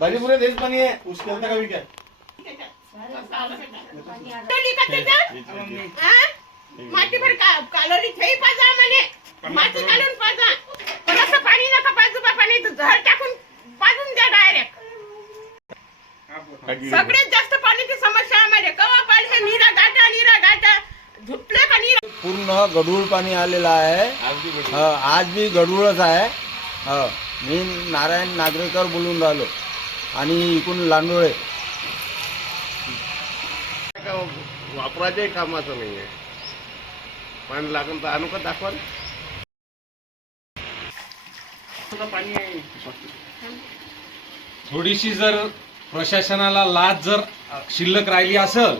भाजी पुरे देश पाणी आहे उसके अंदर का भी क्या माती भर कालोरी थई पाजा म्हणे माती घालून पाजा पण असं पाणी नका पाजू बा पाणी झळ टाकून पाजून द्या डायरेक्ट सगळ्यात जास्त पाण्याची समस्या आम्हाला कवा पाणी हे नीरा गाटा झुटले का नीरा पूर्ण गढूळ पाणी आलेलं आहे। आज भी गढूळच आहे। मी नारायण नागरेकर बोलून राहिलो आणि इकडून लांडोळे वापराच्याही कामाचं नाही आहे। पाणी लागून तर आणू का दाखवा पाणी आहे। थोडीशी जर प्रशासनाला लाज जर शिल्लक राहिली असेल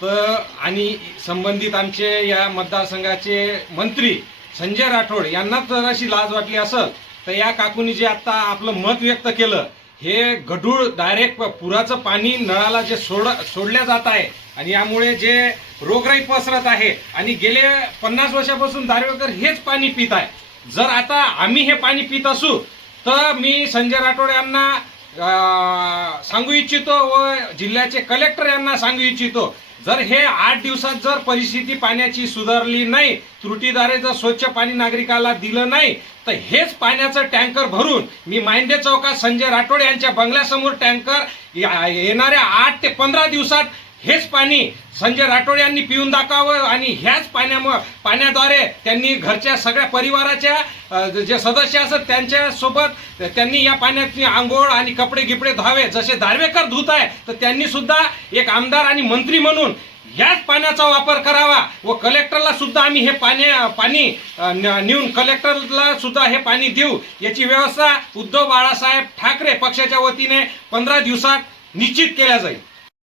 तर आणि संबंधित आमचे या मतदारसंघाचे मंत्री संजय राठोड यांना जर अशी लाज वाटली असेल तर या काकूनी जे आता आपलं मत व्यक्त केलं हे गढूळ डायरेक्ट पुराचं पाणी नळाला जे सोडल्या जात आहे आणि यामुळे जे रोगराई पसरत आहे आणि गेले 50 वर्षापासून दारेवकर हेच पाणी पित आहे। जर आता आम्ही हे पाणी पित असू तर मी संजय राठोड यांना सांगू इच्छितो व जिल्ह्याचे कलेक्टर यांना सांगू इच्छितो जर हे 8 दिवसात जर परिस्थिती पाण्याची सुधारली नाही त्रुटीद्वारे जर स्वच्छ पाणी नागरिकाला दिलं नाही तर हेच पाण्याचं टँकर भरून मी मांडे चौकात संजय राठोड यांच्या बंगल्यासमोर टँकर येणाऱ्या 8 ते 15 दिवसात हेच पाणी संजय राठोड यांनी पिऊन दाखवावं आणि ह्याच पाण्याद्वारे त्यांनी घरच्या सगळ्या परिवाराच्या जे सदस्य असतात त्यांच्या सोबत त्यांनी या पाण्याची आंघोळ आणि कपडे गिपडे धुवावे जसे दारवेकर धुत आहे तर त्यांनी सुद्धा एक आमदार आणि मंत्री म्हणून याच पाण्याचा वापर करावा व कलेक्टरला सुद्धा आम्ही हे पाणी नेऊन कलेक्टरला सुद्धा हे पाणी देऊ याची व्यवस्था उद्धव बाळासाहेब ठाकरे पक्षाच्या वतीने 15 दिवसात निश्चित केल्या जाईल।